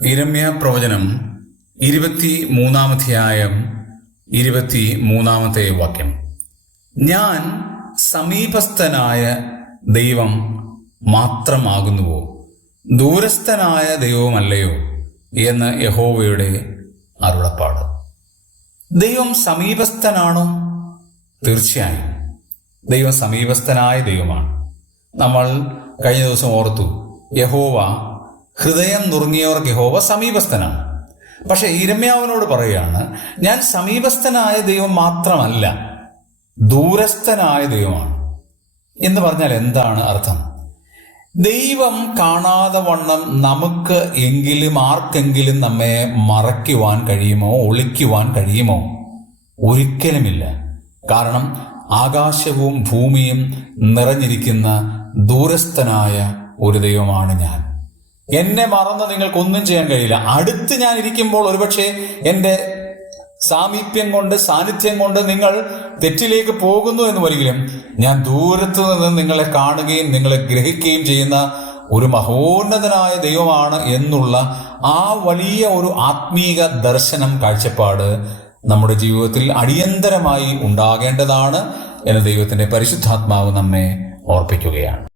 യിരെമ്യാ പ്രവചനം 23-ാം 23-ാമത്തെ വാക്യം. ഞാൻ സമീപസ്ഥനായ ദൈവം മാത്രമാകുന്നുവോ, ദൂരസ്ഥനായ ദൈവമല്ലയോ എന്ന് യഹോവയുടെ അരുളപ്പാട്. ദൈവം സമീപസ്ഥനാണോ? തീർച്ചയായും ദൈവം സമീപസ്ഥനായ ദൈവമാണ്. നമ്മൾ കഴിഞ്ഞ ദിവസം ഓർത്തു, യഹോവ ഹൃദയം നുറുങ്ങിയവർക്ക് യഹോവ സമീപസ്ഥനാണ്. പക്ഷെ യിരെമ്യാവിനോട് പറയുകയാണ്, ഞാൻ സമീപസ്ഥനായ ദൈവം മാത്രമല്ല, ദൂരസ്ഥനായ ദൈവമാണ്. എന്ന് പറഞ്ഞാൽ എന്താണ് അർത്ഥം? ദൈവം കാണാതെ വണ്ണം നമുക്ക് ആർക്കെങ്കിലും നമ്മെ മറയ്ക്കുവാൻ കഴിയുമോ, ഒളിക്കുവാൻ കഴിയുമോ? ഒരിക്കലുമില്ല. കാരണം ആകാശവും ഭൂമിയും നിറഞ്ഞിരിക്കുന്ന ദൂരസ്ഥനായ ഒരു ദൈവമാണ് ഞാൻ. എന്നെ മറന്ന് നിങ്ങൾക്കൊന്നും ചെയ്യാൻ കഴിയില്ല. അടുത്ത് ഞാൻ ഇരിക്കുമ്പോൾ ഒരുപക്ഷെ എൻ്റെ സാമീപ്യം കൊണ്ട്, സാന്നിധ്യം കൊണ്ട് നിങ്ങൾ തെറ്റിലേക്ക് പോകുന്നു എന്ന് വരികിലും, ഞാൻ ദൂരത്ത് നിന്ന് നിങ്ങളെ കാണുകയും നിങ്ങളെ ഗ്രഹിക്കുകയും ചെയ്യുന്ന ഒരു മഹോന്നതനായ ദൈവമാണ് എന്നുള്ള ആ വലിയ ഒരു ആത്മീക ദർശനം, കാഴ്ചപ്പാട് നമ്മുടെ ജീവിതത്തിൽ അടിയന്തരമായി ഉണ്ടാകേണ്ടതാണ് എന്ന് ദൈവത്തിന്റെ പരിശുദ്ധാത്മാവ് നമ്മെ ഓർപ്പിക്കുകയാണ്.